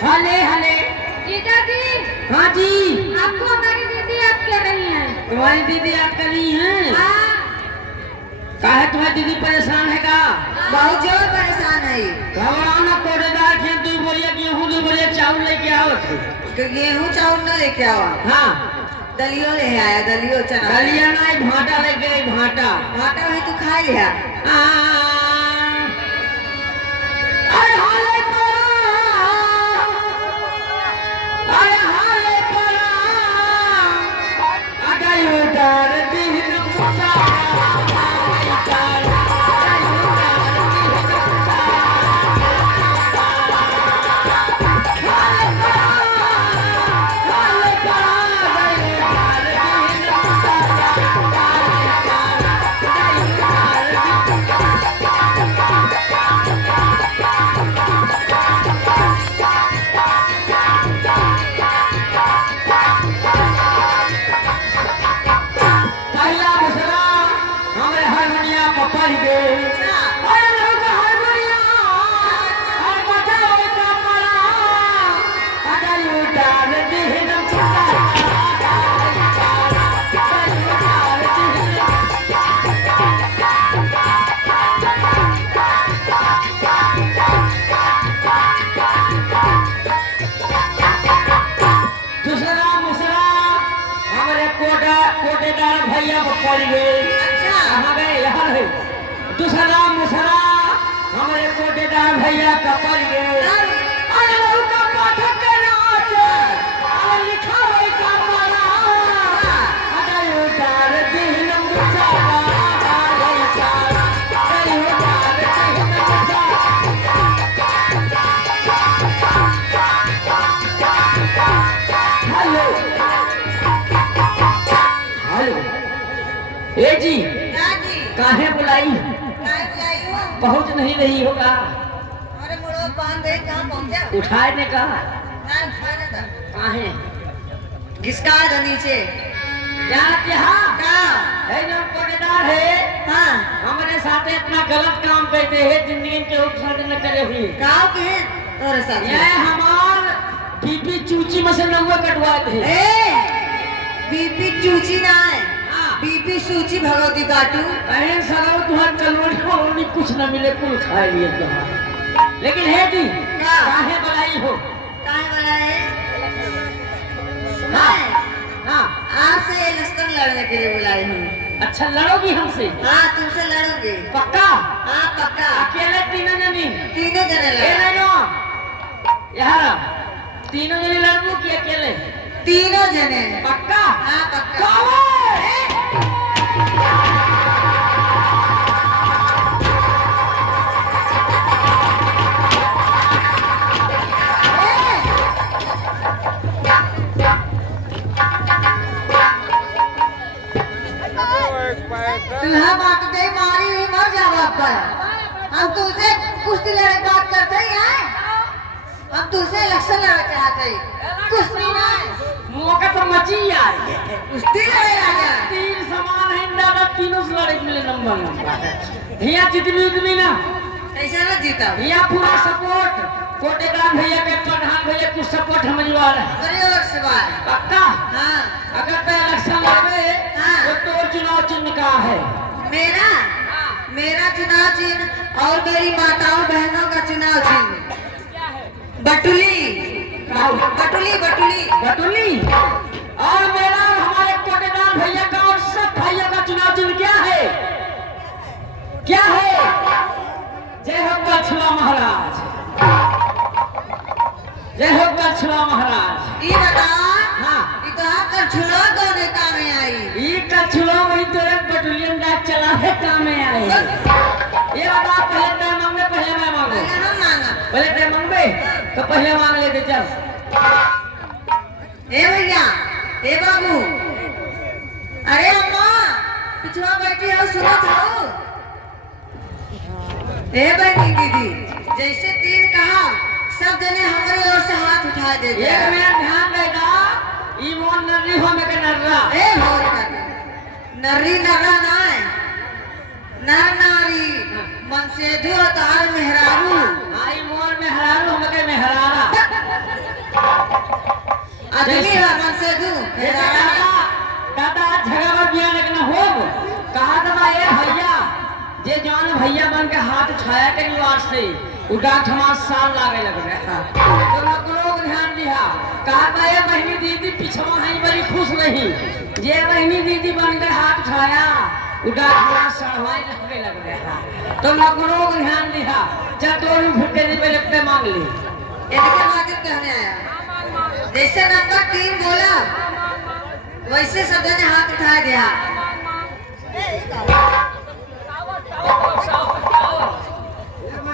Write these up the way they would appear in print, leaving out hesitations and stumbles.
हले हले जीजा जी। हाँ जी। आपको हमारी दीदी याद कर रही है। तुम्हारी दीदी याद कर रही है? हाँ। काहे तुम्हारी दीदी परेशान है का? बहुत जोर परेशान है। घबराना कोडेदार खेत 2 बोरिया गेहूं 2 बोरिया चावल लेके आओ थे। तो गेहूं चावल न लेके आवा। हाँ दलियो ले आया, दलियो चना। दलिया नहीं भाटा लेके आई, भाटा। भाटा वही तू खा लिया। अरे हाले परा, अरे हाले परा, अगाई उतार दिन मुसा, अगाई उतार दिन मुसा। हाले परा, हाले परा, अगाई उतार दिन मुसा, अगाई उतार दिन पहला मुसरा हमरे हारमोनिया पर पड़ गए। अरे लोग हारमोनिया और बजाओ कमरा, अगाई उतार दिन मुसा, अगाई उतार दिन दूसरा मुसरा हमारे कोटेदार भैया को पड़ गए। कहाँ गए? यहाँ है। दूसरा मुसरा हमारे कोटेदार भैया का पड़ गए। अरे लौका पाठक के नाच, अरे लिखा हुआ का माला, अगाई उतार दिन मुसा, अगाई उतार दिन मुसा। ए जी क्या जी? काहे बुलाई? काय बुलाई हूँ? पहुंच नहीं रही होगा। अरे मुड़ो बांध दे, कहाँ पहुँचा? उठाने का ना उठाने का। काहे घिसका दो नीचे। जानते हाँ क्या? है जो कोटेदार है हाँ। हमारे साथ इतना गलत काम करते हैं जिंदगी के उपसर्ग न करे हुए। गाँव के हैं तोरे साथ। ये हमार बीपी चूची में से नंबर कटवाए थे। ए, बीपी चूची ना है। हाँ। बीपी सूची भगवती काटू। बहन सरो तुम्हारे कलवरी कुछ न मिले कुल खाए लिए तुम्हारा। लेकिन है जी क्या? काहे बुलाई हो? काहे वाला है? हाँ मैं हाँ आपसे ये लश्कर लड़ने के लिए बुलाई हूँ। अच्छा लड़ोगी हमसे? हाँ, तुमसे लड़ूंगी। पक्का? हाँ, पक्का। अकेले तीनों जनी? तीनों जने ए लड़। नहीं नो यार तीनों जनी लड़ू कि अकेले? तीनों जने। पक्का? हाँ, पक्का। तुम्हारा बात दे मारी हुई मर जाओ पर। हम तुझसे कुश्ती लड़े बात करते ही हैं। हम तुझसे इलेक्शन लड़े चाहते हैं। कुश्ती ना मौका तो मची यार। कुश्ती लड़े राजा। तीन समान है दादा तीनों से लड़े मिले नंबर। हिया जितनी उतनी ना ऐसा ना जीता। हिया पूरा सपोर्ट कोटेदार भैया के प्रधान भैया कुछ सपोर्ट हमारी वाला है। बड़े और सवाल। पक्का? हाँ। अगर तो इलेक्शन लड़े हाँ। तो चुनाव चिन्ह का है। मेरा मेरा चुनाव चिन्ह और मेरी माताओं बहनों का चुनाव चिन्ह बटुली। बटुली बटुली बटुली। और मेरा और हमारे कोटेदार भैया का और सब भैया का चुनाव चिन्ह क्या है? क्या है? जय हो कछुआ महाराज। जय हो कछुआ महाराज। ये बता। हाँ। ये तो आपका छुड़ा कौन काम में आई? ये कछुआ वही तेरे बटुलियन डाक चला है काम में आए। ये बता पहले तय मांगे पहले मैं मांगू? पहले हम मांगा। पहले तय मांगे तो पहले मांग लेते चल। ए भैया, ए बाबू, अरे अम्मा, पिछवा बैठी हो सुनो जाओ। ए बहनी दीदी, जैसे तीन कहा सब जने हमारे ओर से हाथ उठा दे। एक मिनट ध्यान देगा ई मोन नर्री हो में के नर्रा। ए भोर कर नर्री नर्रा ना है नर नारी मन से जो तार मेहरारू। आई मोन में हरारू हो में के मेहरारा। आदमी है मन से जो मेहरारा। दादा झगड़ा बिया लेकिन हो कहा दबा ए भैया जे जान भैया बन के हाथ छाया के निवास से उड़ा हमार साल लागे लग रहा। तो लोग ध्यान दिया कहा था ये बहनी दीदी पिछवा है बड़ी खुश रही। जे बहनी दीदी बन के हाथ छाया उड़ा हमार सड़वाई लगे लग रहा। तो लोग ध्यान दिया जब तो भुट्टे जी पे लगते मांग ली। इनके बात कहने आया जैसे नंबर 3 बोला वैसे सब जने हाथ उठा दिया।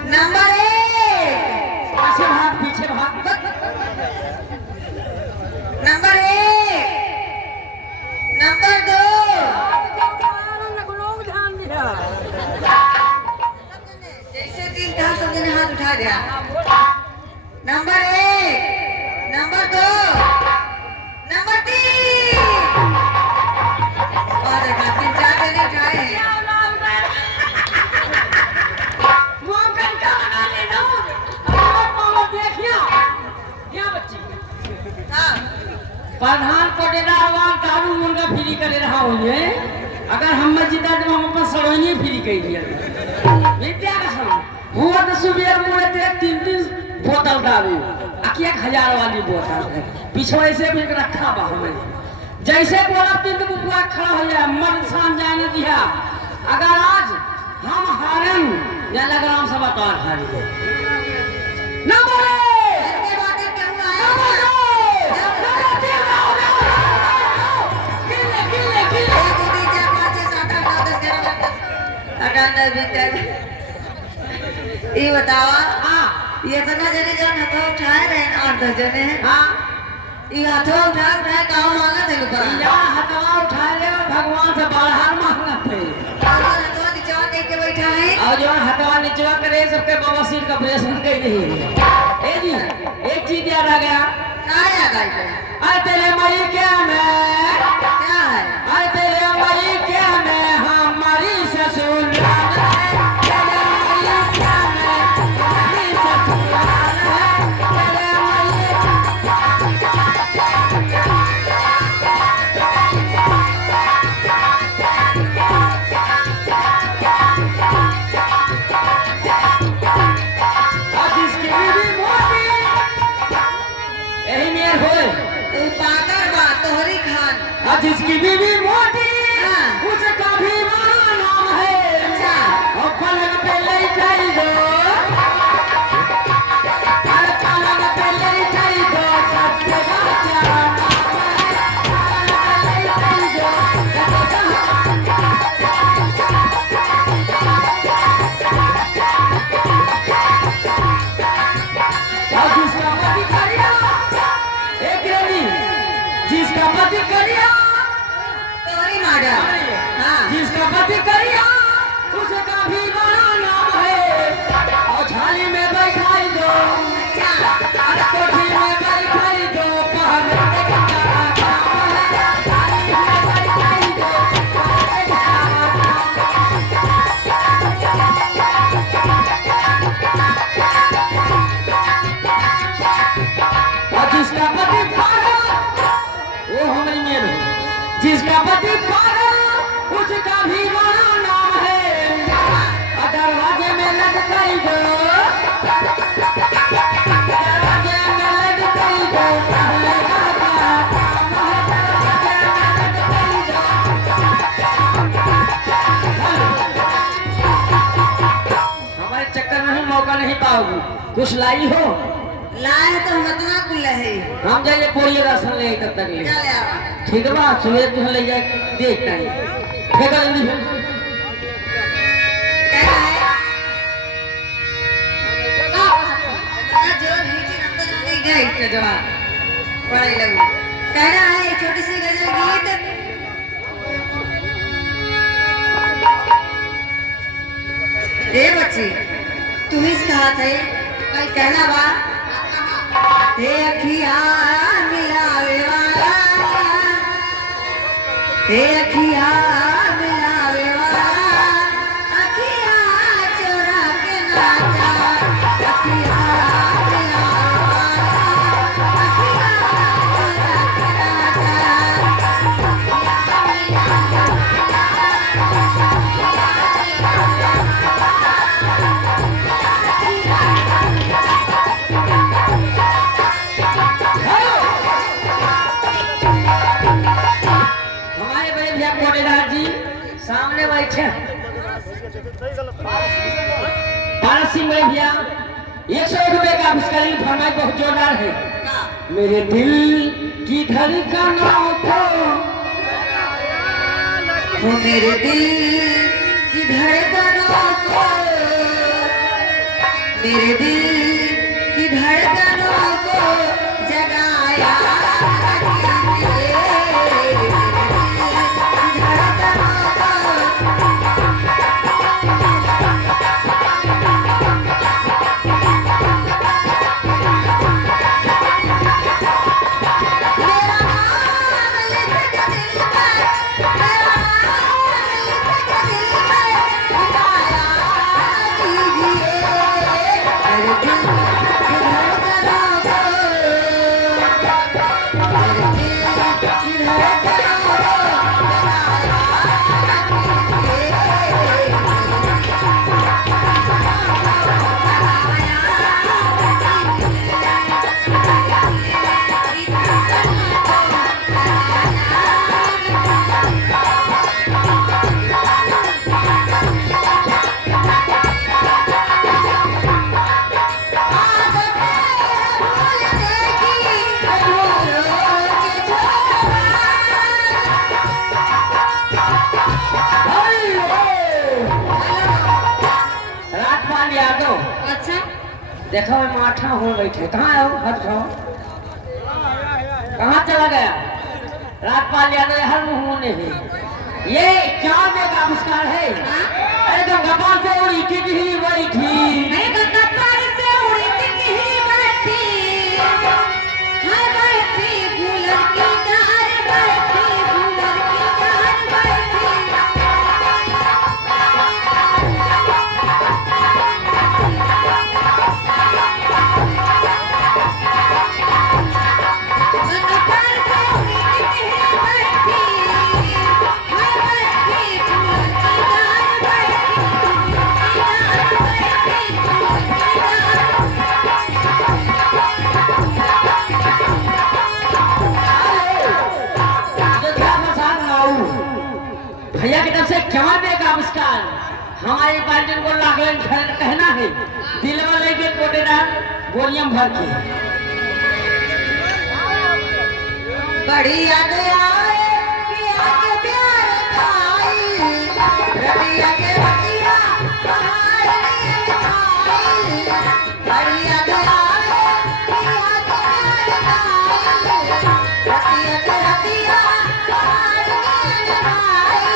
नंबर 1 पीछे भाग नंबर 1 नंबर 2 जैसे 3 कहा सब जने हाथ उठा दिया। नंबर 1 नंबर 2 नंबर 3 और देखा 3-4 जने उठाए हैं। प्रधान कोटेदार वाल दारू मुर्गा फ्री करे रहा हुए अगर हम जीता तो हम अपन सड़ोनी फ्री कर दिया। विद्या का हम हुआ तो सुबह मुड़े ते 3-3 बोतल दारू आखिर 1000 वाली बोतल है पिछवाड़े से भी रखा बा हमें जैसे बोला 3 तो बुआ खड़ा हो जाए मन शान जाने दिया। अगर आज हम हारन या लगराम सब तौर हारी नंबर इनके बातें क्यों आया? ये बतावा हाँ ये इतना जने जन हथो उठाए रहे 8-10 जने हाँ ये हाथों उठा उठा काम मांगा थे ऊपर या हथवा उठा ले भगवान से बाहर मांगना थे हाथों नीचे कह के बैठा है और जो हथवा नीचवा करे सबके बवासीर का ऑपरेशन कर दी ए जी एक चीज याद आ गया आया गाय अरे तेरे मई क्या मैं क्या है अरे तेरे मई क्या मैं हमारी ससुराल है तेरे मई क्या मैं हमारी ससुराल है तेरे मई और जिसकी बीवी मोटी यही मेर होए तू पाकर बा तोहरी खान और जिसकी बीवी मोटी हाँ। उसका भी बड़ा नाम है अच्छा और पलंग पे लेटाई दो अरे पलंग पे लेटाई दो सबसे बड़ा नाम है पलंग पे लेटाई दो सबसे और जिसका पति करिया एक रवि जिसका पति करिया तोहरी माडा हाँ जिसका पति करिया उसका भी बड़ा नाम है और झाली में बैठाई दो अरे कोठी में बैठाई दो पहले का काम है झाली में बैठाई दो पहले का काम और जिसका पति पागल वो हमारी मेल जिसका पति पागल उसका भी बड़ा नाम है और दरवाजे में लटकाई दो दरवाजे में लटकाई दो पहले का काम है दरवाजे में लटकाई दो हमारे चक्कर में ही मौका नहीं पाओगी कुछ लाई हो लाए तो हम इतना कुल है हम जाइए पोलियो राशन ले तब तक ले चल आवा ठीक है बात सुबह तुम ले जाए देखता है फेंका जल्दी फेंक। क्या है ना जो नीचे अंदर नहीं गए इसका जवाब पढ़े लगू कहना है एक छोटी सी गजल गीत ए बच्ची तू ही कहा थे कहीं कहना बा हे अखिया मिलावे वाला हे अखिया मिलावे वाला अखिया चोरा के ना जा अखिया मिलावे वाला अखिया चोरा के ना जा हमारे बड़े भैया कोटेदार जी सामने बैठे हैं। पारस सिंह बड़े भैया 101 रुपए का पुरस्कार फरमाई बहुत जोरदार है मेरे दिल की धड़कनों को वो मेरे दिल की धड़कनों को मेरे दिल की धड़कनों को जगाया कीजिए। मेरे दिल की धड़कनों को मेरा नाम लिख के दिल पर मेरा नाम लिख के दिल पर लगाया कीजिए मेरे दिल की धड़कनों को मेरे दिल की धड़कनों को राजपाल यादव अच्छा देखो मैं माठा हो बैठे कहाँ आओ हट खाओ कहाँ चला गया? राजपाल यादव हर मुंह में है। ये क्या में का आविष्कार है? अरे तो गपाल से उड़ी की ही बैठी। अरे तो कपार से उड़ी की ही बैठी। हाय बैठी गुलर की डार बैठी, गुलर की डार बैठी। कपार से उड़ी की ही बैठी। हाय बैठी गुलर की डार बैठी, गुलर की डार बैठी, गुलर की अयोध्या प्रसाद नाऊ भैया की तरफ से क्या में का आविष्कार? हमारी पार्टी को लागलन कहना है दिलवा लेके कोटेदार गोलियां भर के। बड़ी याद आए पिया के प्यार खाई, रतिया के रतिया बाहर नींद आई। बड़ी याद आए पिया के प्यार खाई, रतिया के रतिया बाहर नींद आई।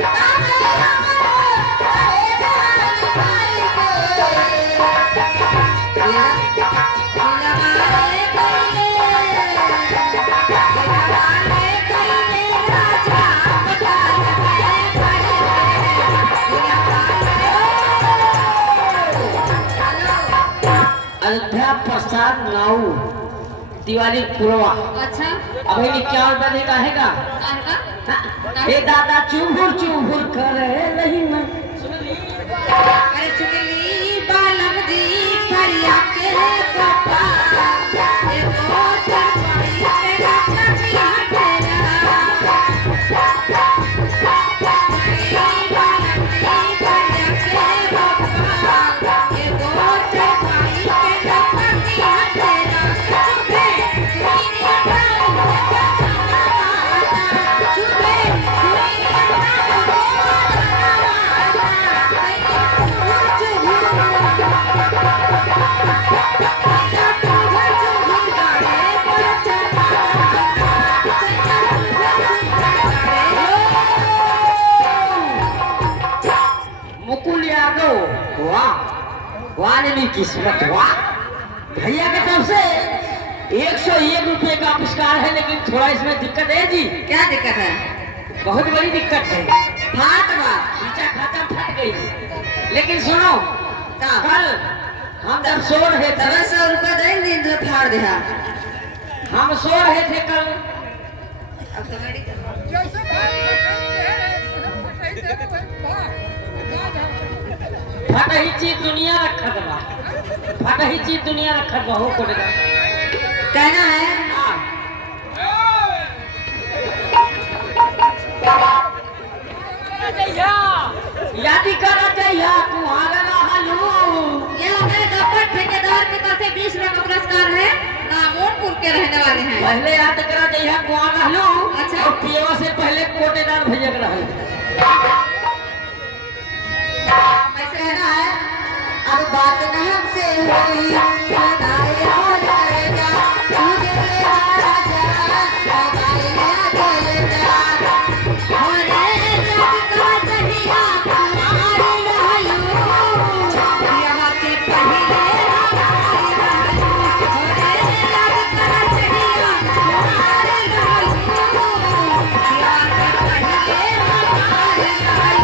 ताके हमारे बड़े जान खाई के दिलवाले कइले अयोध्या प्रसाद नाऊ दिवाली पुरवा। अच्छा अभी क्या रुपया कहेगा? का हे दादा चुभुर चुभुर करे नहीं मैं। अरे चुगली बालम जी फरिया के पापा ये तो चरपाई तेरा कभी हटेरा। बालम जी फरिया के पापा ये तो चरपाई तेरा कभी हटेरा। चुभे सुनिया नाम चुभे सुनिया मुकुल यादव वाह वाह मेरी किस्मत वाह। भैया की तरफ से 101 रुपये का पुरस्कार है, लेकिन थोड़ा इसमें दिक्कत है जी। क्या दिक्कत है? बहुत बड़ी दिक्कत है। फाट बा खींचा खाचा फट गई। लेकिन सुनो का कल हम जब सो रहे थे 100 रुपया दे दिन तो फाड़ दे। हम सो रहे थे कल, फट ही चीज दुनिया रखत बा, फट ही चीज दुनिया रखत बा हो कोटेगा। कहना है यादी करा चाहिए तुम्हारा रहलू। ये हमारे गब्बर ठेकेदार की तरफ से 20 रुपए का पुरस्कार है। नामोनपुर के रहने वाले हैं। पहले याद करा चाहिए कुआं रहलू। अच्छा। और पियवा से पहले कोटेदार भैया के रहलू। ऐसे कहना है अब बात न हमसे हुई सुनाए और करेगा तुझे राजा मोबाइल ले जा। अरे लग का दहिया तुम्हारे रहलू यहाँ के पहले हमारे रहलू। अरे लग का दहिया तुम्हारे रहलू यहाँ के पहले हमारे रहलू।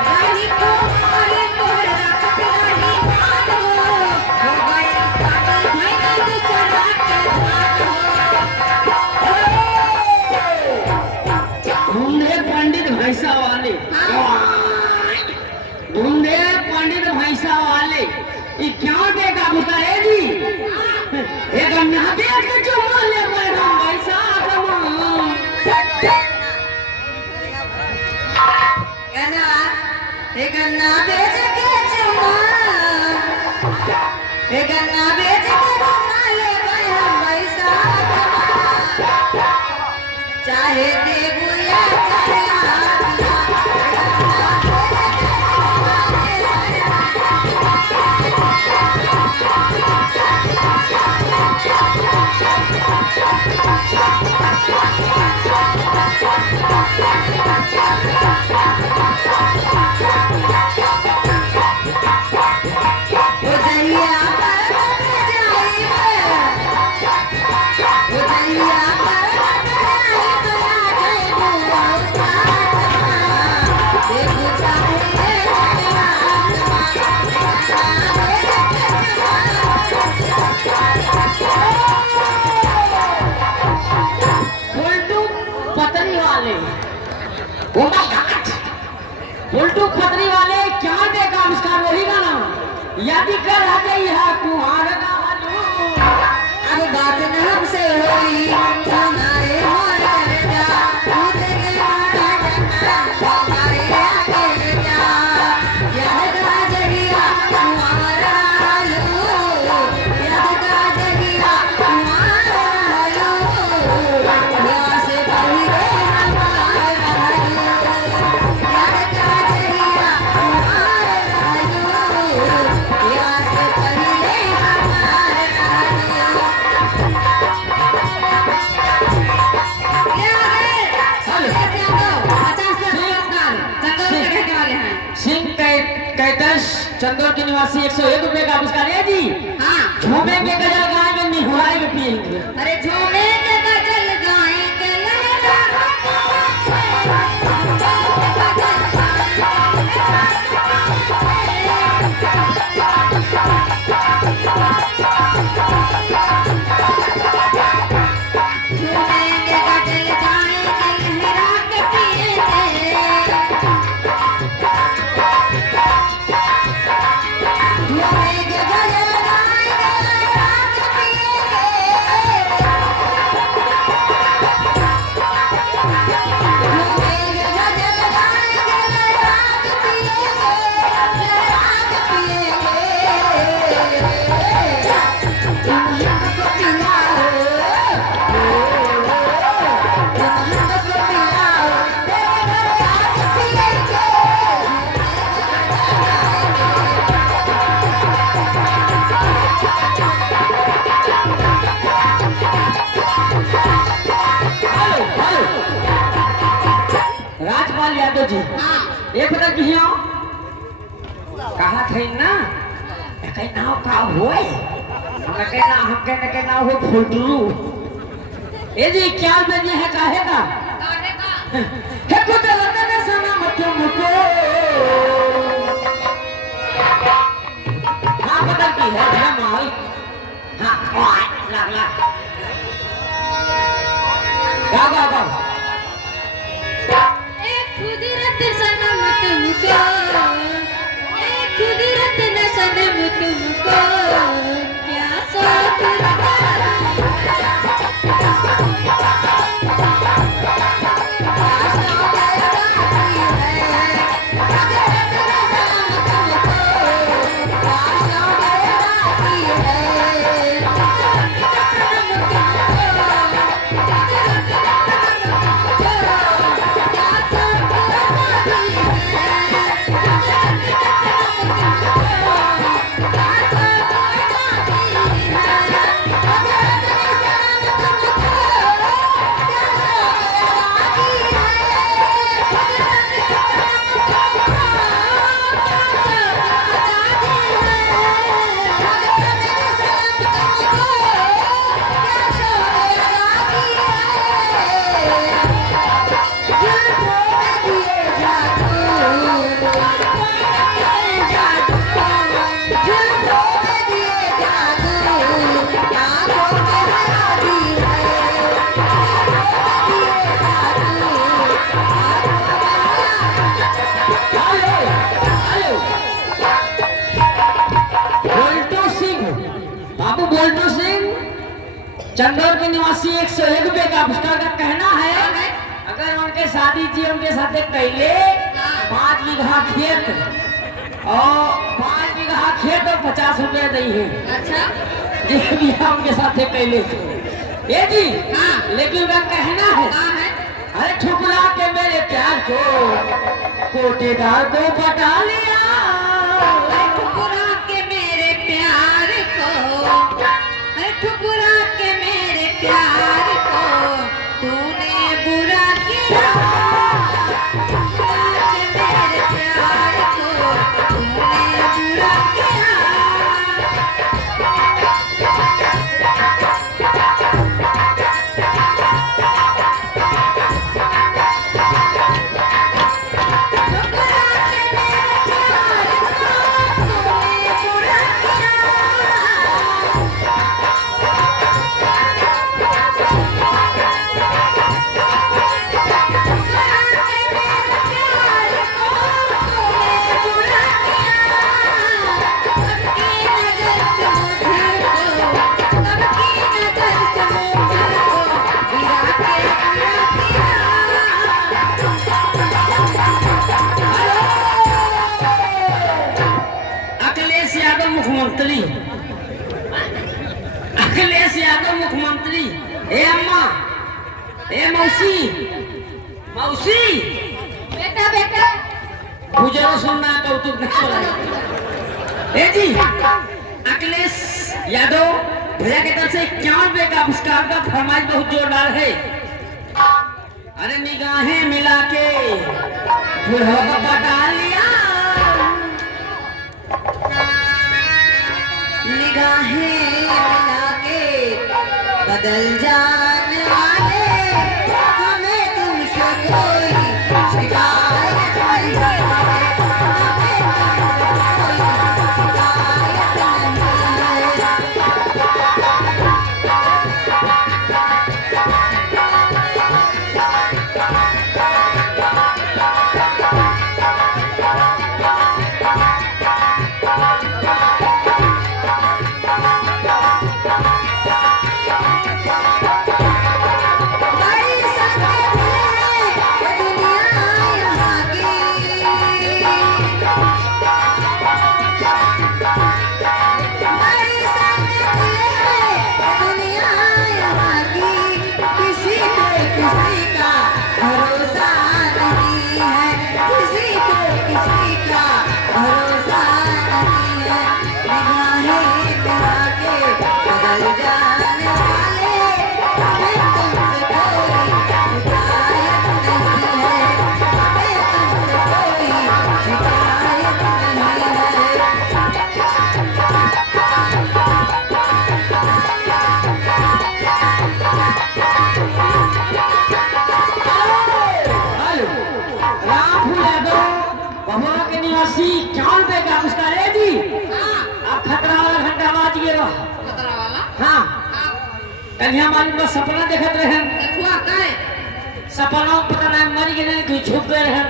रानी कुमारी तोहरा कटरानी मान हो गई शादी धैना दूसरा के धान हो। ढूंढे पंडित भैंसा वाले, ढूंढे पंडित भैंसा वाले, ये क्या देगा बताए जी? एक अन्ना देख के चुम्मा ले बैठा भैंसा कमा। कहना एक गन्ना बेच के चुमा एक गन्ना बेच के चुमा ले गए हम पैसा कमा। चाहे देबू या चाहे यदि कर जाई है कुहार ना बनू अब बात न हमसे होई सुनाए मोर कर जा तू तेरे हमारे आगे जा याद का जरिया तुम्हारा लो याद का जरिया तुम्हारा लो यहाँ से पहले हमारा लो याद का जरिया तुम्हारा लो यहाँ से पहले हमारा लो सिंह कैतश चंदौर के निवासी 101 रुपए का पुरस्कार है जी। झूमे के गजल गाएंगे निहुराए में पिएंगे। अरे झूमे के गजल गाएंगे झूमेंगे गजल गाएंगे लहरा के पिएंगे झूमेंगे गजल गाएंगे लहरा के पिएंगे झूमेंगे गजल गाएंगे लहरा के पिएंगे लहरा के पिएंगे तुम हमको पिलाओ राजपाल यादव जी एक बता किया कहा थे ना कहीं नाव का होए हमके नाव हो फुटरू ए जी क्या में ये है काहे का हे को तो लगा सनम तुमको हां बता की है भैया माल हां ला गा खुदरत सनम तुमको खुदरत न सनम तुमको क्या शौक लगा चंदौर के निवासी 101 रुपए का पुरस्कार का कहना है अगर उनके शादी जी उनके साथ पहले 5 बीघा खेत और 5 बीघा खेत और 50 रुपए दी है। अच्छा जी भैया उनके साथ पहले ये जी लेकिन उनका कहना है अरे ठुकरा के मेरे प्यार को कोटेदार को पटा लिया ठुकरा के मेरे प्यार को ठुकरा के मेरे प्यार को तूने बुरा किया ठुकरा के मेरे प्यार को तूने बुरा किया ठुकरा के मेरे प्यार अखिलेश यादव मुख्यमंत्री, अखिलेश यादव मुख्यमंत्री। ए अम्मा, ए मौसी, मौसी, बेटा बेटा गुजरो सुनना कौतुक नहीं सुना। ए जी, अखिलेश यादव भैया की तरफ से 51 रुपए का पुरस्कार का फरमाइश बहुत जोरदार है। अरे निगाहें मिला के बुढ़ा बटा लिया, निगाहें मिला के बदल जाने वाले, हमें तुमसे कोई शिकायत नहीं है, हमें तुमसे कोई शिकायत नहीं है। बड़ी संगत है दुनिया यहाँ की, बड़ी संगत है दुनिया यहाँ की, किसी पे किसी का भरोसा नहीं है, किसी पे किसी का भरोसा नहीं है। निगाहें मिला के बदल जाने वाले, हमें तुमसे कोई शिकायत नहीं है, हमें तुमसे कोई शिकायत नहीं है। हेलो, रामफूल यादव भभुआ के निवासी 51 रुपए का पुरस्कार है जी। आप खतरा वाला घंटा बाज गए रहो। खतरा वाला हाँ, कन्या मालूम बस सपना देखत रहे, देखुआ काहे सपना में पता नहीं मर गए कि छुप गए रहे।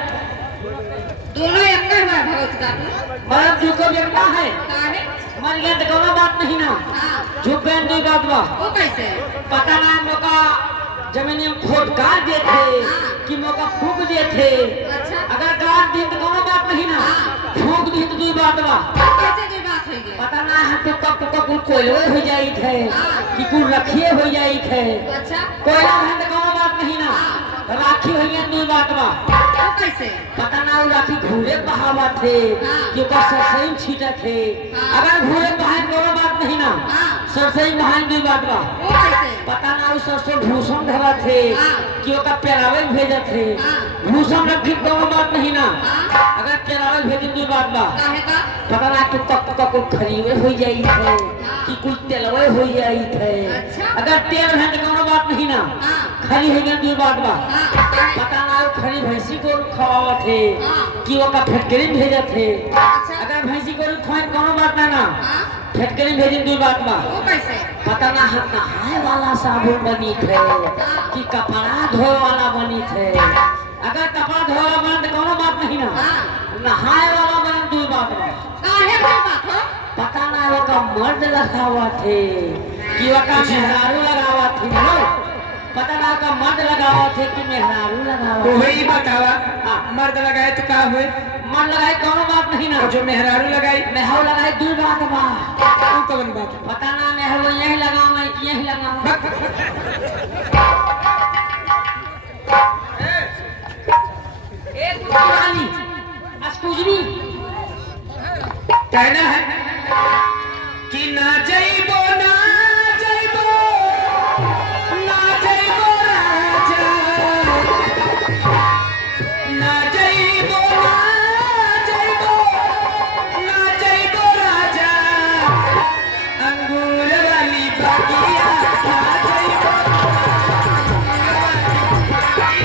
दोनों एक ही बार भगत का मरद जो को व्यक्ता है, काहे मर गया तो कोनो बात नहीं ना, हां छुप गए नहीं बात बा। वो कैसे पता नहीं मौका जमीन में खोदकार दिए थे कि मौका फूक दिए थे। अच्छा अगर गाड़ दी तो कोनो बात नहीं ना, फूक दी तो कोई बात बा। कैसे की बात है ये पता ना है तो कब कोयले हो जाई थे कि कुल रखिए हो जाई थे। अच्छा कोयला है तो कोनो बात नहीं ना, राखी हो गया कोई बात बा। वो कैसे पता ना वो राखी घूरे बहावा थे कि ओकर सरसई छीटा थे। अगर घूरे बहाए कोनो बात नहीं ना, सरसई बहाए कोई बात बा। वो कैसे पता ना उस सरसों भूषण धरा थे कि ओका पेरावे भेजे थे। भूषण रखी कोनो बात नहीं ना, अगर पेरावे भेजे कोई बात बा। काहे का पता ना कि कब खरीवे हो जाई थे कि कुछ तेलवे हो जाई थे। अच्छा। अगर तेल है तो कोनो बात नहीं ना, खरी हो गई कोई बात बा। काहे पता ना वो खरी भैंसी को खवावा थे कि ओका फटकरी भेजे थे। अच्छा अगर भैंसी को खवाए कोनो बात ना ना, फटकरी भेजे कोई बात बा। वो कैसे पता ना हम नहाए वाला साबुन बनी थे कि कपड़ा धोए वाला बनी थे। अगर कपड़ा धोए वाला बने तो कोनो बात नहीं ना, नहाए वाला बने कोई बात बा। काहे की बात हो पता ना वो का मर्द लगावा थे कि वो का मेहरारू लगावा थे। नो, पता ना वो का मर्द लगावा थे कि मेहरारू लगावा थे। वही बतावा, मर्द लगाए तो का हुए, मर्द लगाए कोनो बात नहीं ना, और जो मेहरारू लगाई मेहरारू लगाए दूर बात बा। वो कौन बात है? पता ना मेहरारू यही लगाओ मैं कि यही लगाओ। एक पुरानी अस्कुजनी कहना है कि ना जइबो ना जइबो ना जइबो राजा, ना जइबो ना जइबो ना जइबो राजा, अंगूर वाली बागी